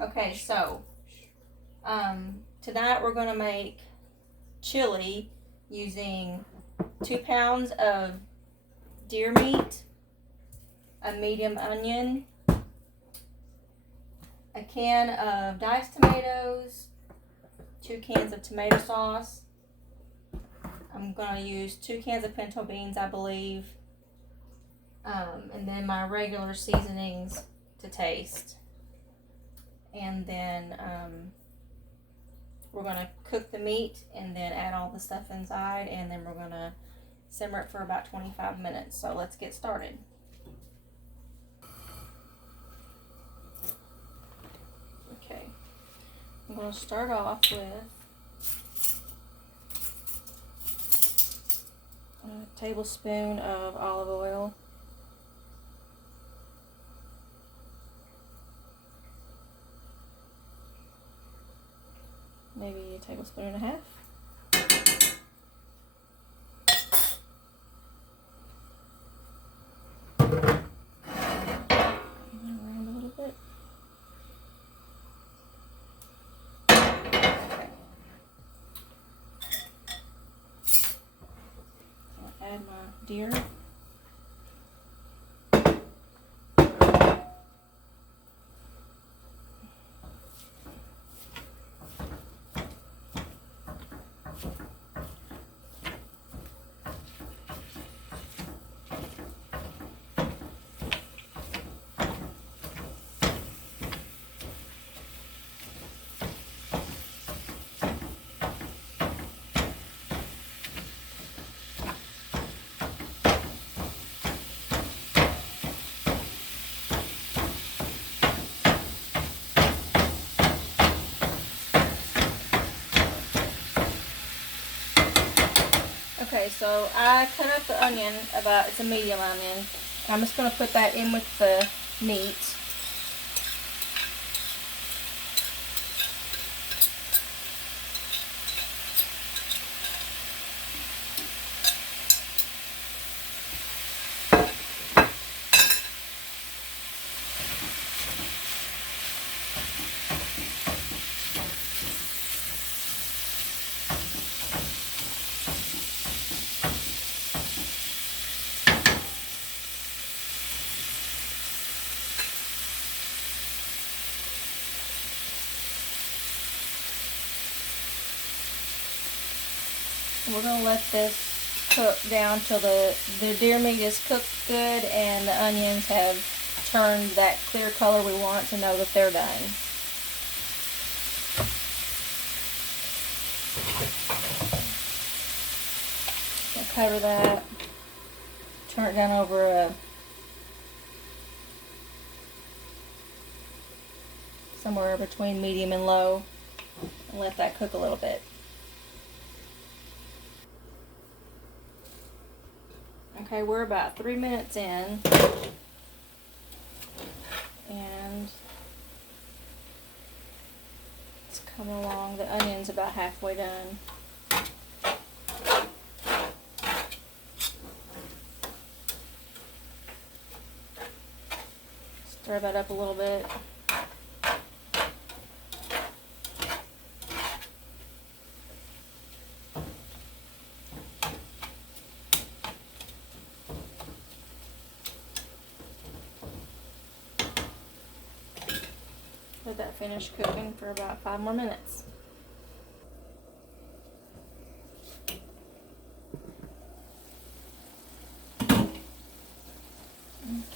Okay, so tonight we're going to make chili using 2 pounds of deer meat, a medium onion, a can of diced tomatoes, 2 cans of tomato sauce. I'm going to use 2 cans of pinto beans, I believe, and then my regular seasonings to taste. And then we're going to cook the meat and then add all the stuff inside, and then we're going to simmer it for about 25 minutes. So let's get started. Okay, I'm going to start off with a tablespoon of olive oil. Maybe a tablespoon and a half. Around a little bit. Okay. I'll add my deer. Okay, so I cut up the onion, it's a medium onion. I'm just going to put that in with the meat. We're going to let this cook down till the deer meat is cooked good and the onions have turned that clear color we want to know that they're done. So cover that, turn it down over somewhere between medium and low, and let that cook a little bit. Okay, we're about 3 minutes in, and it's coming along. The onion's about halfway done. Stir that up a little bit. Let that finish cooking for about 5 more minutes.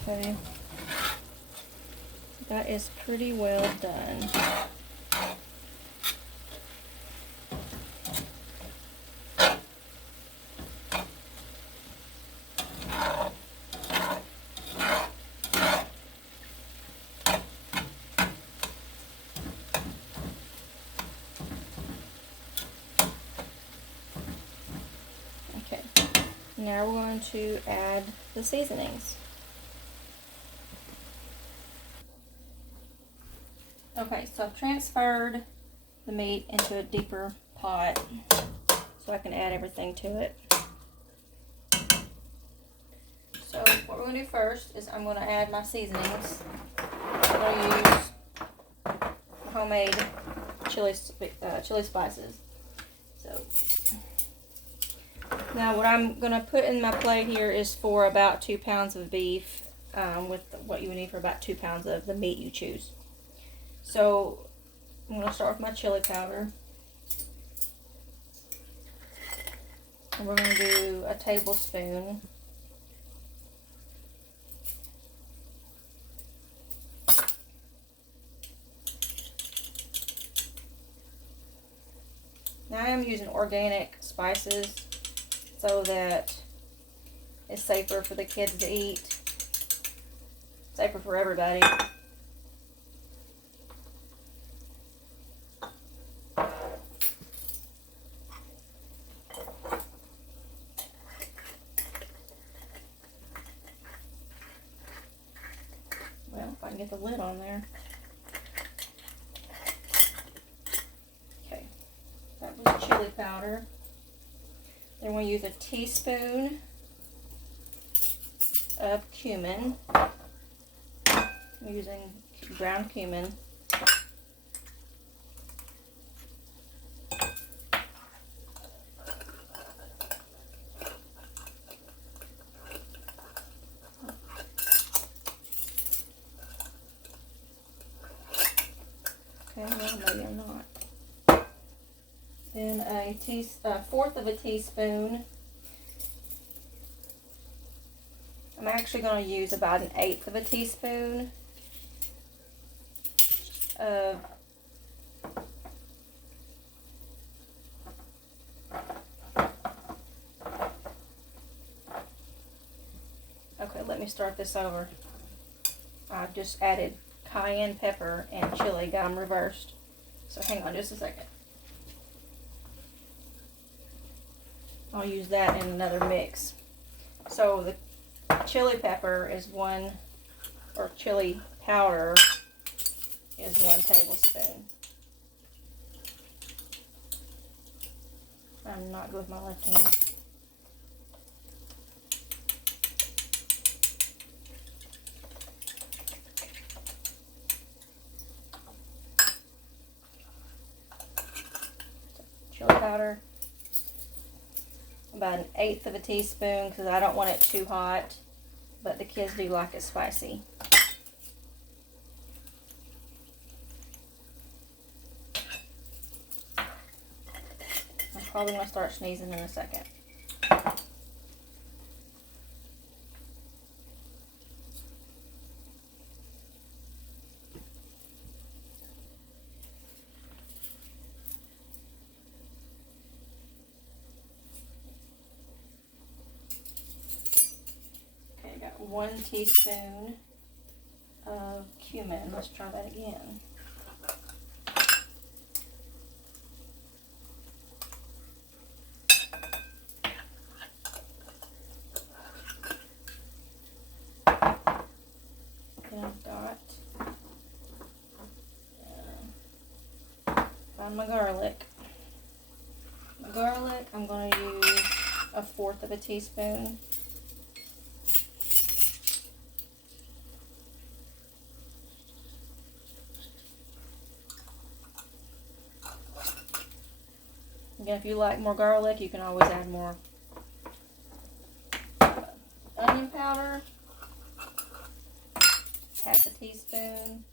Okay, that is pretty well done. Now we're going to add the seasonings. Okay, so I've transferred the meat into a deeper pot so I can add everything to it. So what we're going to do first is I'm going to add my seasonings. I'm going to use homemade chili spices. So now what I'm going to put in my plate here is for about 2 pounds of beef, with what you would need for about 2 pounds of the meat you choose. So I'm going to start with my chili powder. And we're going to do a tablespoon. Now I am using organic spices so that it's safer for the kids to eat, safer for everybody. Well, if I can get the lid on there. Okay, that was chili powder. Then we'll use a teaspoon of cumin. I'm using ground cumin. Okay, well, maybe I'm not. Then a fourth of a teaspoon. I'm actually going to use about 1/8 of a teaspoon of okay, let me start this over. I've just added cayenne pepper and chili, got them reversed. So hang on just a second. I'll use that in another mix. So the chili pepper is or chili powder is 1 tablespoon. I'm not good with my left hand. Chili powder, about 1/8 of a teaspoon because I don't want it too hot, but the kids do like it spicy. I'm probably going to start sneezing in a second. Okay, I got 1 teaspoon of cumin. Let's try that again. And I've got found my garlic. My garlic, I'm going to use 1/4 of a teaspoon. Again, if you like more garlic, you can always add more. Onion powder, 1/2 a teaspoon.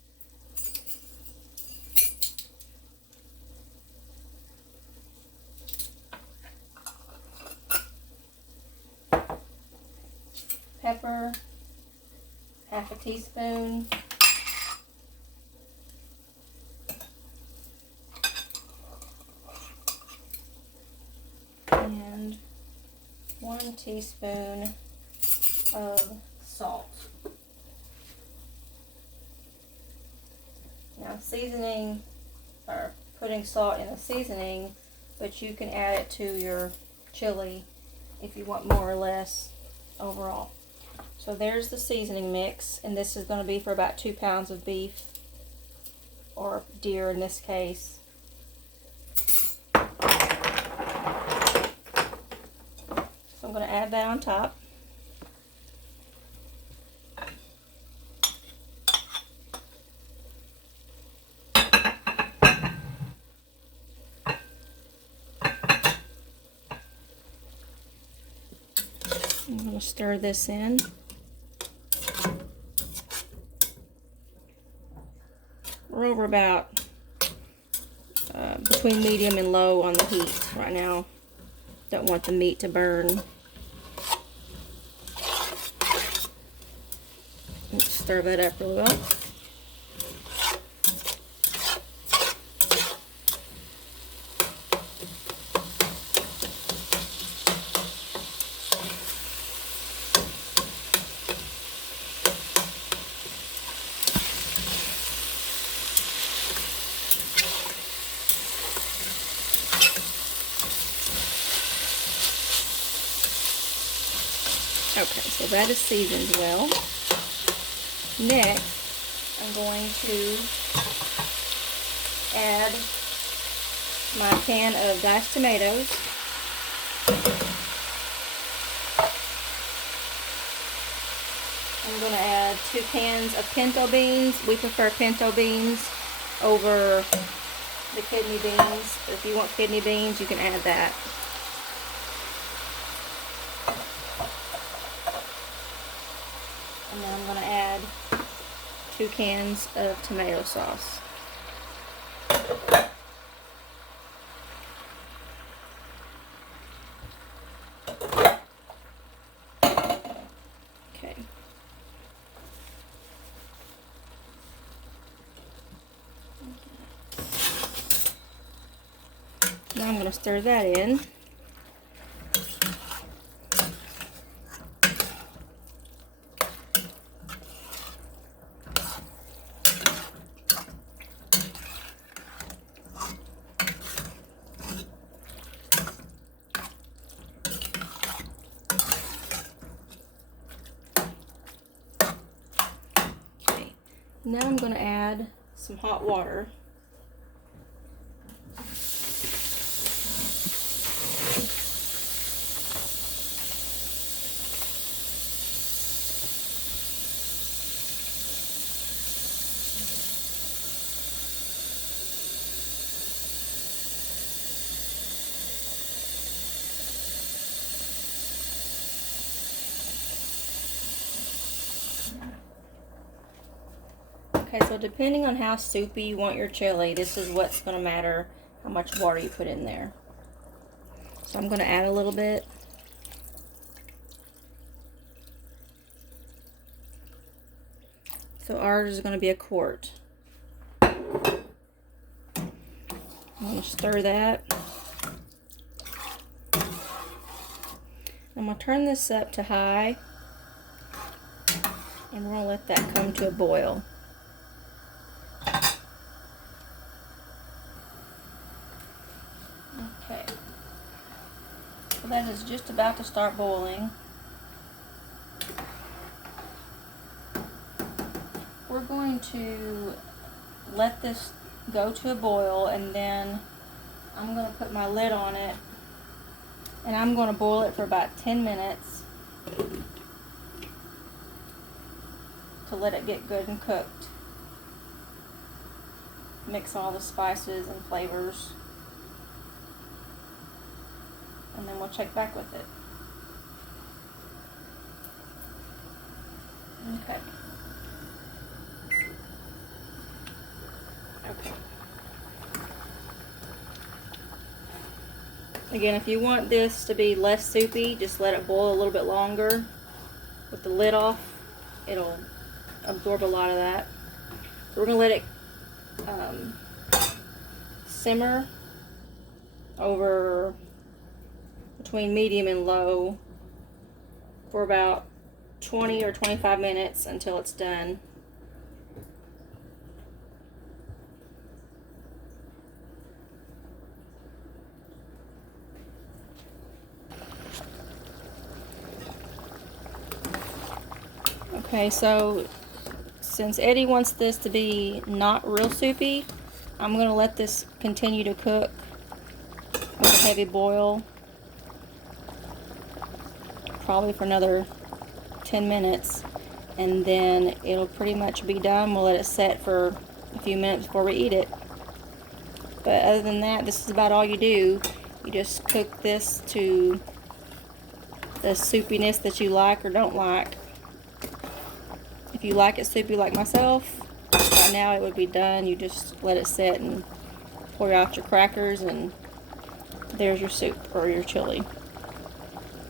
Pepper, 1/2 a teaspoon. And 1 teaspoon of salt. Now seasoning, or putting salt in the seasoning, but you can add it to your chili if you want more or less overall. So there's the seasoning mix, and this is going to be for about 2 pounds of beef, or deer in this case. So I'm going to add that on top. I'm going to stir this in. We're over about between medium and low on the heat right now. Don't want the meat to burn. Let's stir that up real well. Okay, so that is seasoned well. Next, I'm going to add my can of diced tomatoes. I'm going to add 2 cans of pinto beans. We prefer pinto beans over the kidney beans. But if you want kidney beans, you can add that. And then I'm going to add 2 cans of tomato sauce. Okay. Now I'm going to stir that in. Now I'm going to add some hot water. Okay, so depending on how soupy you want your chili, this is what's going to matter how much water you put in there. So I'm going to add a little bit. So ours is going to be a quart. I'm going to stir that. I'm going to turn this up to high, and we're going to let that come to a boil. Okay, so that is just about to start boiling. We're going to let this go to a boil, and then I'm going to put my lid on it, and I'm going to boil it for about 10 minutes to let it get good and cooked. Mix all the spices and flavors, and then we'll check back with it. Okay. Okay. Again, if you want this to be less soupy, just let it boil a little bit longer with the lid off. It'll absorb a lot of that. So we're going to let it simmer over between medium and low for about 20 or 25 minutes until it's done. Okay, so since Eddie wants this to be not real soupy, I'm going to let this continue to cook with a heavy boil, probably for another 10 minutes, and then it'll pretty much be done. We'll let it set for a few minutes before we eat it. But other than that, this is about all you do. You just cook this to the soupiness that you like or don't like. If you like it soupy like myself, right now it would be done. You just let it sit and pour out your crackers, and there's your soup or your chili.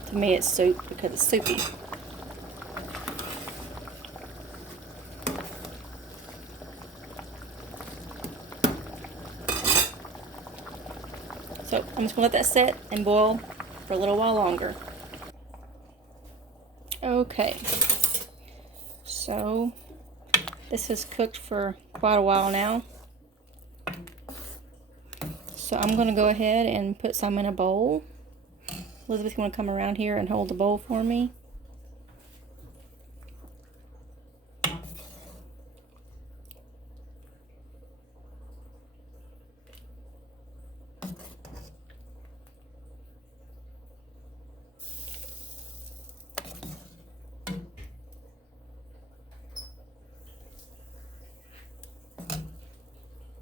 To me, it's soup because it's soupy. So I'm just gonna let that sit and boil for a little while longer. Okay, so this has cooked for quite a while now. So I'm gonna go ahead and put some in a bowl. Elizabeth, you wanna come around here and hold the bowl for me?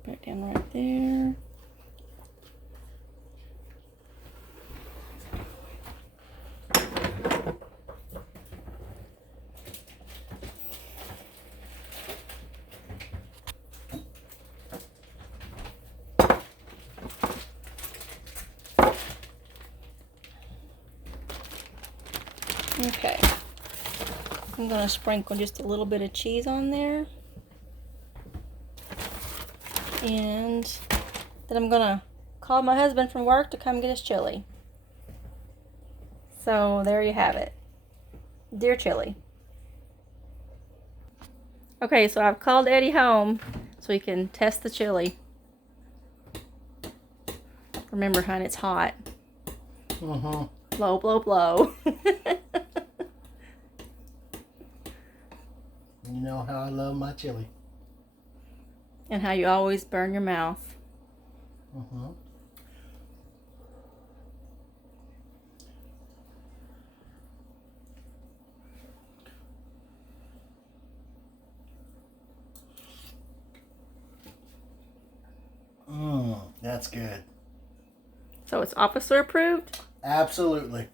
Put it down right there. Okay, I'm gonna sprinkle just a little bit of cheese on there, and then I'm gonna call my husband from work to come get his chili. So there you have it, dear chili. Okay, so I've called Eddie home so he can test the chili. Remember, hon, it's hot. Blow, blow, blow. You know how I love my chili. And how you always burn your mouth. That's good. So it's officer approved? Absolutely.